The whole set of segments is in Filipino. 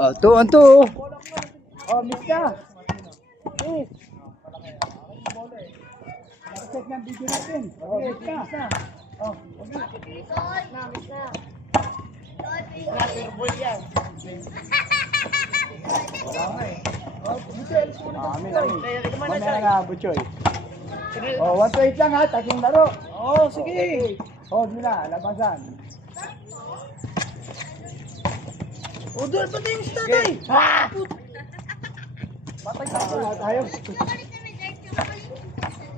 Two on two. Oh, miss ka. Miss. Check ng video natin. Oh, miss ka. Oh, Miss na. turbo yan. Mamaya nga, Butchoy. Oh, 1 to 8 lang ha, taking laro. Oh, sige. Hold mo na, labasan. O, doon, pati yung tatay. Patay tayo.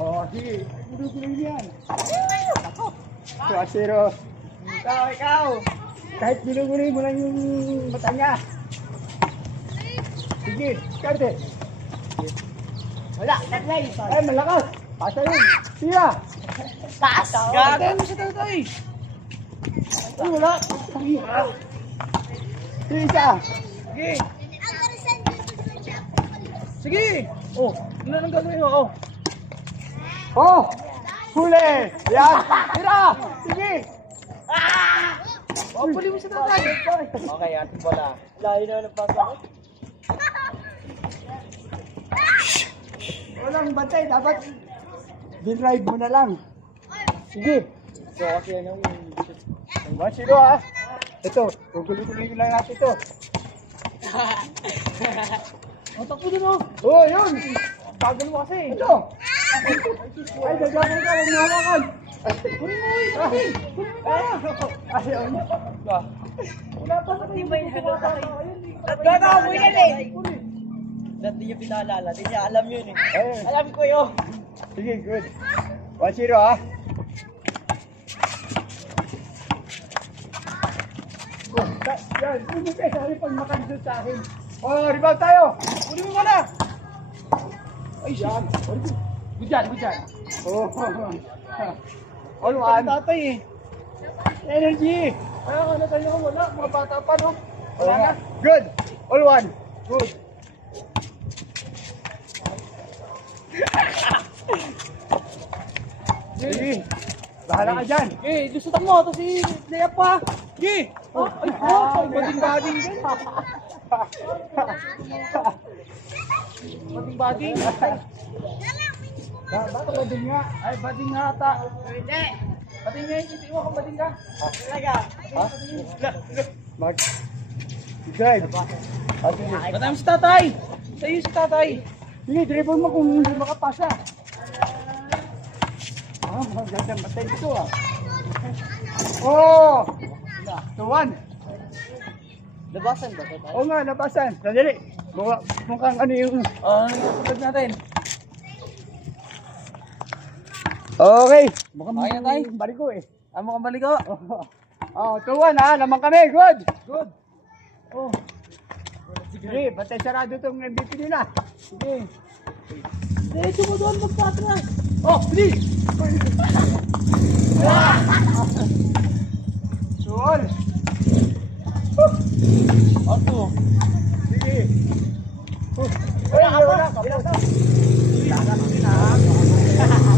Oh, sige. Gulo-gulo yan. 2-0. Ikaw. Kahit gulo-gulo mo lang yung mata niya. Sige, karte. Wala, tatlay. Ay, malakas. Pasa yun. Siya. Taas. Gagawin mo sa tatay. Ay, wala. Sige, isa. Sige. Sige. Oh, ano nang gagawin mo? Oh. Oh! Huli! Yan! Tira! Sige! Oh, puli mo sa tatay. Okay, ating bola. Layo na ng paso ako. Walang bantay, dapat din-ride mo na lang. Sige. So, kasi yan yung sino ha? Ito, gugulo-gulo lang natin ito. Oh, takbo din oh. Oh, yun! Bagal mo kasi. Ito! Ay, gagawin ka, huwag nahawakan! Kunin mo eh. Kunin mo na. Ayaw niya. Wala pa sa Di ba yung hello tayo? Gagawa mo yan eh. Dati niya pinaalala. Di niya alam yun eh. Ayun. Alam ko yun. Sige, good. 1-0 ha? Yan, hindi kayo sabi pag makalisod sa akin. Oh, rebound tayo! Kunin mo muna. Ay, yan. Good yan, good yan. Oh, all one. Tatay eh. Energy. Kaya ka na tayo wala. Mga bata pa no. Wala na. Good. All one. Good. Sige. Bahala ka dyan. Eh, lusutan mo. Tapos i-lay up pa. Sige. Oh, ay, oh. Bading-bading din. Bading-bading. Baka bading nga. Ay, bading nga ata. Hindi. Bading nga yung titi mo kung bading ka. Talaga. Ha? Mag. Drive. Batay mo si tatay. Sa'yo si tatay. Sige, dribble mo kung hindi makapasa. Ah, magandang batay dito ah. Oh! 2-1. Labasan ba tatay? Oo nga, nabasan. Sandali. Mukhang ano yung... Ano yung kapag natin? Okay. Mukhang Okay na tayo. balik ko eh. Amo kang balik ko. Oh, 2-1 ha. Lamang kami. Good. Good. Oh. Sige, batay sarado itong MVP nila. Sige. Diretso mo doon magpatras. Oh, please. Suol. Ato. Sige. Wala ka ba? Wala ka.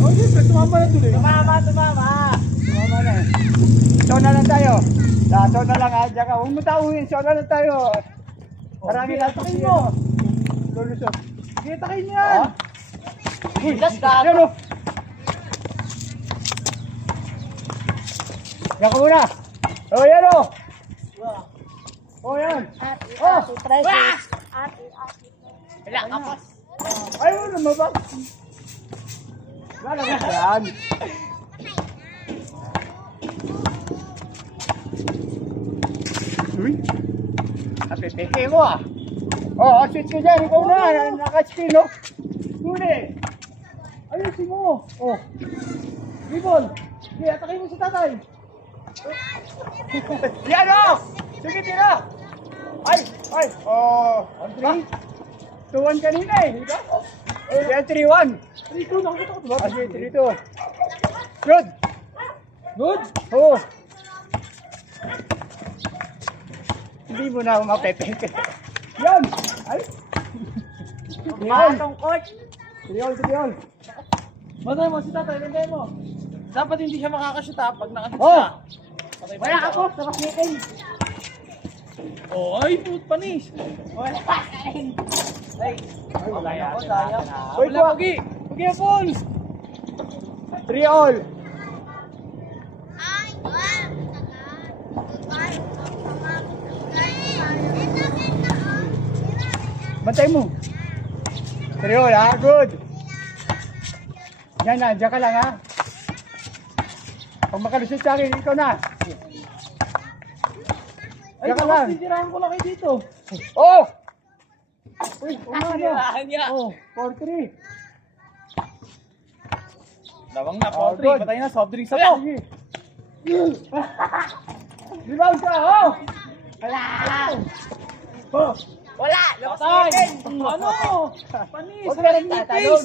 Oh, siyempre, tumama na tuloy. Tumama. Tumama na eh. So na lang tayo. So na lang ha. Diyan ka. Huwag mo tauhin. So na lang tayo. Marami lang ito siya. Lulusot. Sige, takay mo yan. Uy, Last ka. yan o. Yan ko muna. Oh, yan o. Oh, yan. Oh. Precious. Wala, kapas. Ayaw na mabag. Wala na yan. Uy. Napipeke mo ah. Oh, switch ka dyan. Ikaw na. Naka-spin no. Huli. Ayusin mo. Oh. Ribol. Sige, atakay mo si tatay. Yan o. Sige, tira. Ay. Oh. 1-3. 2-1 kanina eh. Diba? Yan 3-1. 3-2, nakakita ko diba? Ah, sige, 3-2. Good. Good. Oo. Hindi mo na ako mapepeke. Yan! Ay! Matong coach. Triol. Batay mo si tatay, lagay mo. Dapat hindi siya makakashoot ha, pag nakashoot Oh! siya. Wala ako sa basketin. Oh, ay, panis. Wala ka rin. Ay, wala na ako, sayang. Uy, Wala, Pogi. Pogi, Apol. 3 all. Bantay mo. 3 all, ha? Good. Yan na, dyan ka lang, ha? Pag makalusot sa akin, ikaw na. Ay, Diyan ka lang. titirahan ko lang kayo dito. Oh! Uy, umano. Tirahan niya. Oh, 4-3. Lawang na, Oh, poultry. good. Patay na, soft drinks ako. Sige. Rebound ka, oh! Wala. Oh! Wala. Labas mo Patay. rin. Ano? Panis. Huwag ka rin tatalon.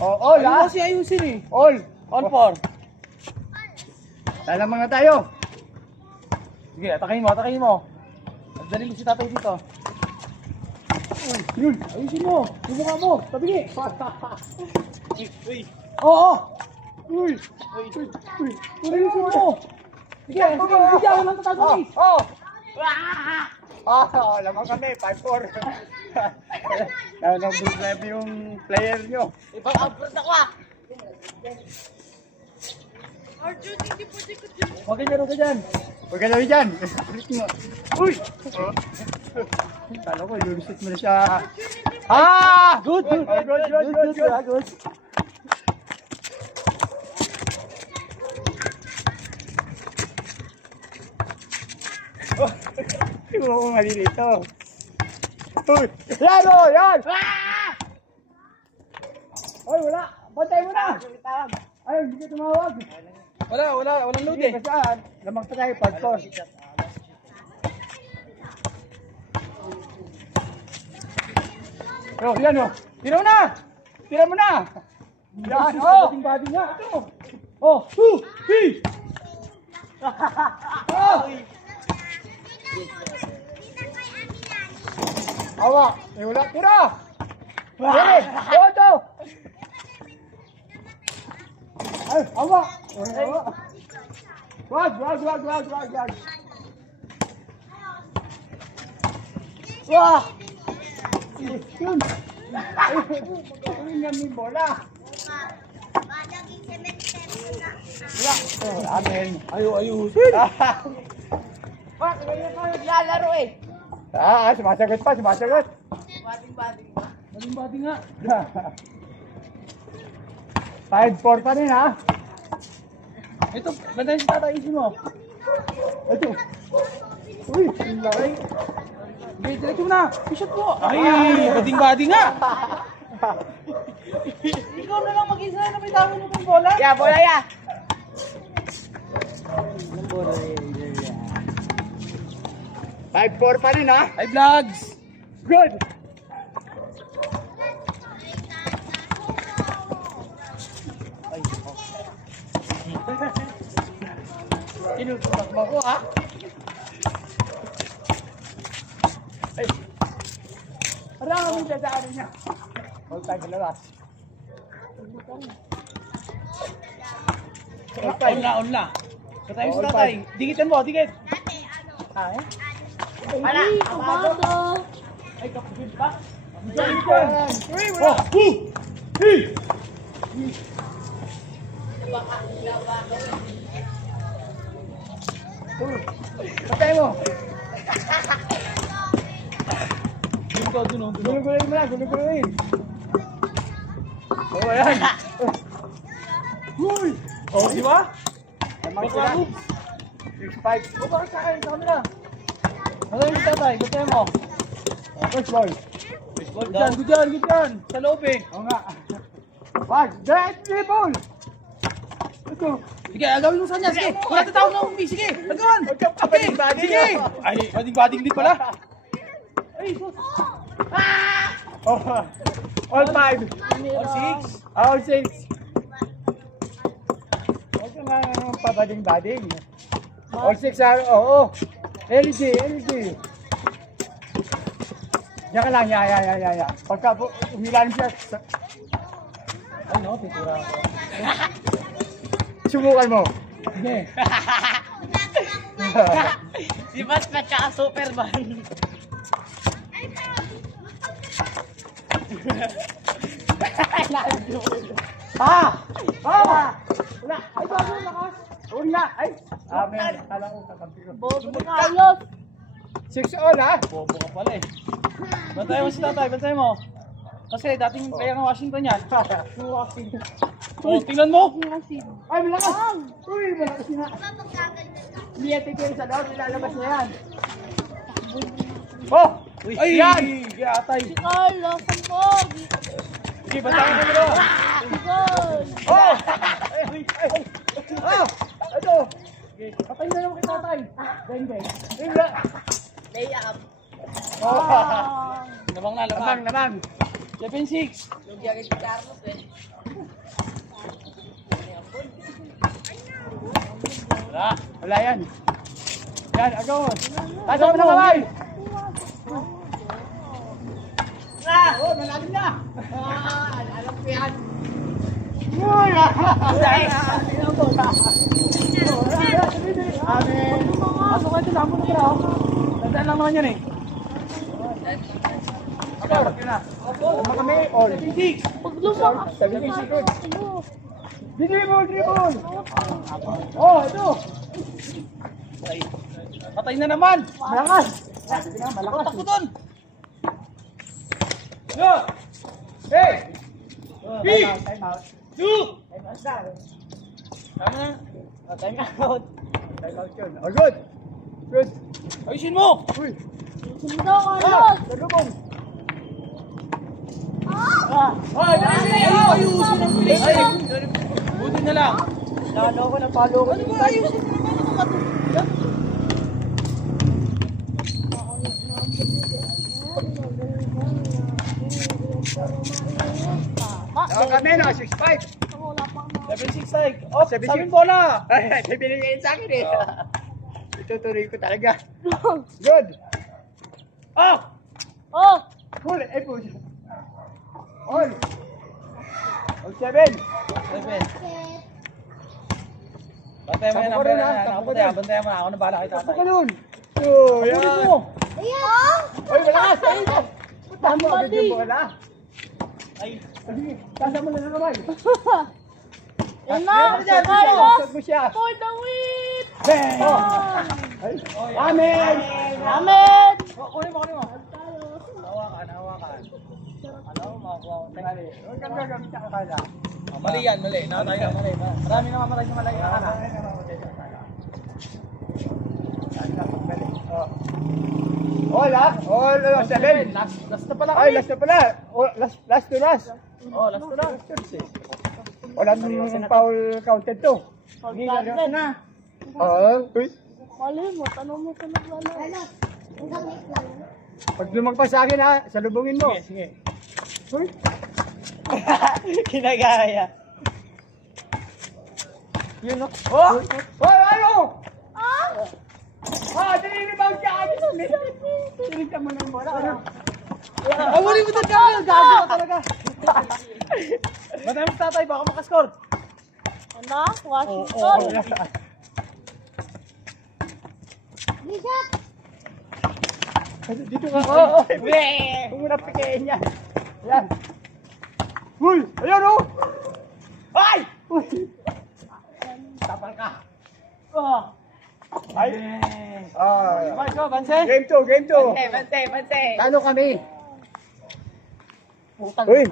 Oh, all, ha? Ayusin, ayusin eh. All. All four. Talamang na tayo. Sige, atakayin mo, atakayin mo. Dali mo si tatay dito. Yun. Ayusin mo. Bumuka mo. Tabingi. Uy. Oo. Uy. Uy. Ayusin mo. Sige, sige. Hindi ako lang tatago Oh, eh. oh. Wah! Ah, lamang kami, 5-4. Nag-drive yung player nyo. Ibang abroad ako ah. Huwag kayo meron ka dyan. Huwag ka lang dyan. Ulit mo. Uy! Kala ko, lulusot mo na siya. Ah! Good, good. Oh, good, good, good, good. Good. Hindi mo ako mali dito. Uy! Yan o! Yan! Uy, wala! Bantay mo na! Ay, hindi ka tumawag. Walang load eh. Kasi lamang pa tayo, 5-4. Oh, yan o. Tira mo na! Tira mo na! Yan, oh! Body nga. Ito. Oh, 2, 3. Oh! Awa! Eh, wala. Tira! Dali! Oto! Ay, awa! Ay, awa! Wag! Wah! Yun! Ay, ay, namin bola! Wala! Oh, amen! Ayusin. Wah, ganyan ka naglalaro eh. Sumasagot pa, sumasagot! Bading-bading ba? Maling body nga. 5-4 pa rin, ha? Ito, bantayan si tatay, isin mo. Ito! Uy! Ang laki! Okay, diretso mo na. I-shot mo. Ay, bading-body nga. Ikaw na lang mag-isa na may tawag mo kung bola. Yeah, bola ya. 5-4 pa rin, ha? Ay, vlogs. Good! Tinututak mo ko, ha? Ay! Parang kami dadaanan niya. Huwag tayo labas. On na. Patay mo si tatay. Dikitan mo, dikit. Ah, eh? Wala. Amado. Ay, kapagod pa. Uy, wala! Patay mo! Duno. Gulong-gulongin mo na, gulong-gulongin. Oh, ayan. Uy! Oh, di ba? Lamang Baka sila. moves. 6-5. O, bakit sa akin? Sa kanila. Patay si tatay. Patay mo. First ball. Good dyan. Sa loob eh. Oo nga. Wag! Direct dribble! Ito. Sige, agawin mo sa kanya. Sige, wala tatawag na umbi. Sige, agawan. Huwag kang kabading-bading. Sige. Ay, bading-bading din pala. Ay, sus. Oh, all 5. All six. All 6. Huwag ka nga naman pabading-bading. All 6 oo. LED. Diyan ka lang, ya. Pagka umilan siya, Ay, no, titira ako. subukan mo. Sige. Si Bas pa tsaka Superman. Ha! Ha! Wala. Ay, bago lakas. Una! Ay! Amen. Akala ko kakampi ko. Bobo ni Carlos. 6-all ha? Bobo ka pala eh. Bantayan mo si tatay, bantayan mo. Kasi dating player ng Washington yan. Oh, tingnan mo. Ay, malakas! Uy, malakas nga. Hindi yan tigil sa loob, ilalabas na yan. Oh! Ay, yan! atay. Carlos, ang pogi. Sige, bantayan mo dito. Gol. Oh! Oh! Ito! Patay na naman kay tatay. Geng. Layup. Oh! Lamang na, Lamang, lamang. 7-6. Lugyan kay Carlos eh. Wala. Wala yan. Yan, agawon. Taas mo na kamay! Oh, malalim na! Alam ko yan. Uy! Amen. Ano ka ito? Lamo na pala. Tandaan lang naman yan eh. Score. Lama kami, all. 7-6. Pag lumakas. 76 seconds. Dribble! Oh, ito! Patay na naman. Malakas! Malakas. Takbo doon. Go! Hey! Hey! Time out. 2. Time out na. Tama na. Time out. Time out yun. Oh, good! Good! Ayusin mo. Uy! Sundo, Carlos. Salubong! Oh, ayusin ang bilis. Buti na lang. Nalo ko, napalo ko. Ano ba ayusin mo naman ako matulog? Tawag kami na, 6-5. Wala pang 7-6 ay. Oh, 7-6. sabi bola. Ay, binigay sa akin eh. Itutuloy ko talaga. Good! Oh! Oh! Full! Eh, push! All! All 7! 7. Bantayan mo yan. Tapo ko rin, ha? Tapo ko rin. Bantayan mo na. Ako na bahala kay Tapo tatay. ka nun! Oh, Kunin yan! mo. Ayan! Oy, malakas! Tama mo, Badi. bigyan mo ka na. Ay. Sige, kasa mo na ng kamay. Ayan na! Carlos! Tag mo siya. For the win! Bang! Ay, amen! Amen! Kunin mo. Hawakan. Ano, makakuha ko. Huwag kang gagamit sa kakala. Mali yan, mali. Nakatay ka, mali. Marami na mamatay sa malay. All ha? All 7. Last na pala Ay, kami. last na pala. Oh, last to last. Oh, last na lang. Wala nang foul counted to. Pagkagad na. Oo. Uy. Mali mo, tanong mo sa naglalaro. Pag lumagpas sa akin ha, salubungin mo. Sige. Uy. Kinagaya. Yun o. Oh! Hoy, ayo! Ah, rebound ka! Tinig ka mo ng bola. Muli mo doon, Carlos. Gago ka talaga. Bantayan mo sa tatay, baka makascore. Ano? Washington? Dito ka. Oo. Huwag mo na pikain yan. Yan. Uy! Ayun o! Ay! Uy! Tapal ka. Ay! Banse. Game 2, game 2. Bante. Talo kami. Uy!